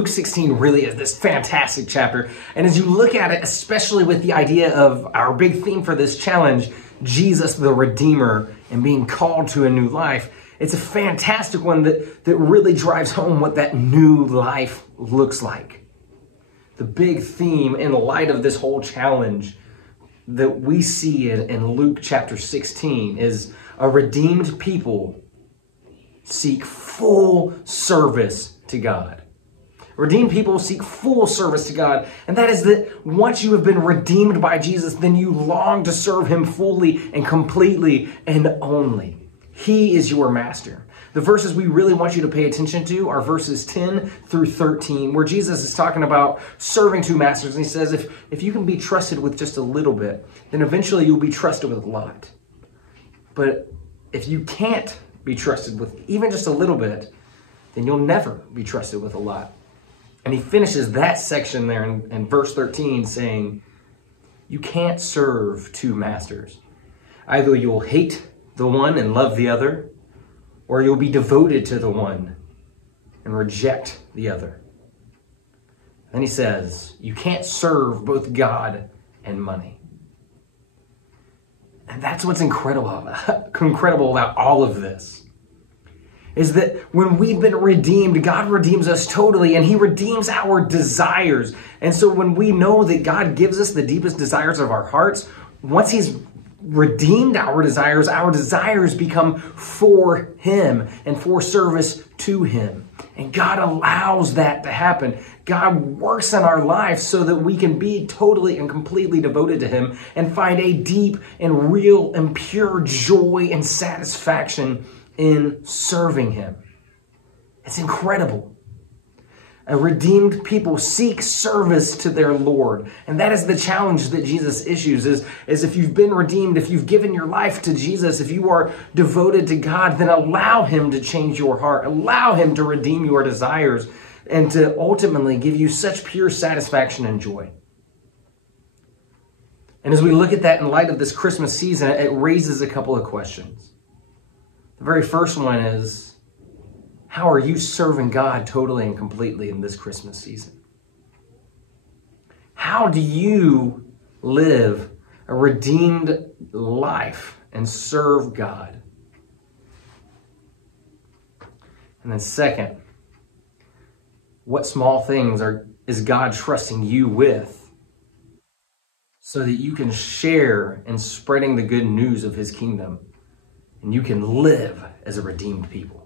Luke 16 really is this fantastic chapter. And as you look at it, especially with the idea of our big theme for this challenge, Jesus the Redeemer and being called to a new life, it's a fantastic one that really drives home what that new life looks like. The big theme in light of this whole challenge that we see in Luke chapter 16 is a redeemed people seek full service to God. Redeemed people seek full service to God. And that is that once you have been redeemed by Jesus, then you long to serve him fully and completely and only. He is your master. The verses we really want you to pay attention to are verses 10 through 13, where Jesus is talking about serving two masters. And he says, if you can be trusted with just a little bit, then eventually you'll be trusted with a lot. But if you can't be trusted with even just a little bit, then you'll never be trusted with a lot. And he finishes that section there in verse 13 saying, you can't serve two masters. Either you'll hate the one and love the other, or you'll be devoted to the one and reject the other. Then he says, you can't serve both God and money. And that's what's incredible about all of this, is that when we've been redeemed, God redeems us totally, and he redeems our desires. And so when we know that God gives us the deepest desires of our hearts, once he's redeemed our desires become for him and for service to him. And God allows that to happen. God works in our lives so that we can be totally and completely devoted to him and find a deep and real and pure joy and satisfaction in serving him. It's incredible. A redeemed people seek service to their Lord. And that is the challenge that Jesus issues, is if you've been redeemed, if you've given your life to Jesus, if you are devoted to God, then allow him to change your heart. Allow him to redeem your desires and to ultimately give you such pure satisfaction and joy. And as we look at that in light of this Christmas season, it raises a couple of questions. The very first one is, how are you serving God totally and completely in this Christmas season? How do you live a redeemed life and serve God? And then second, what small things is God trusting you with so that you can share in spreading the good news of his kingdom and you can live as a redeemed people?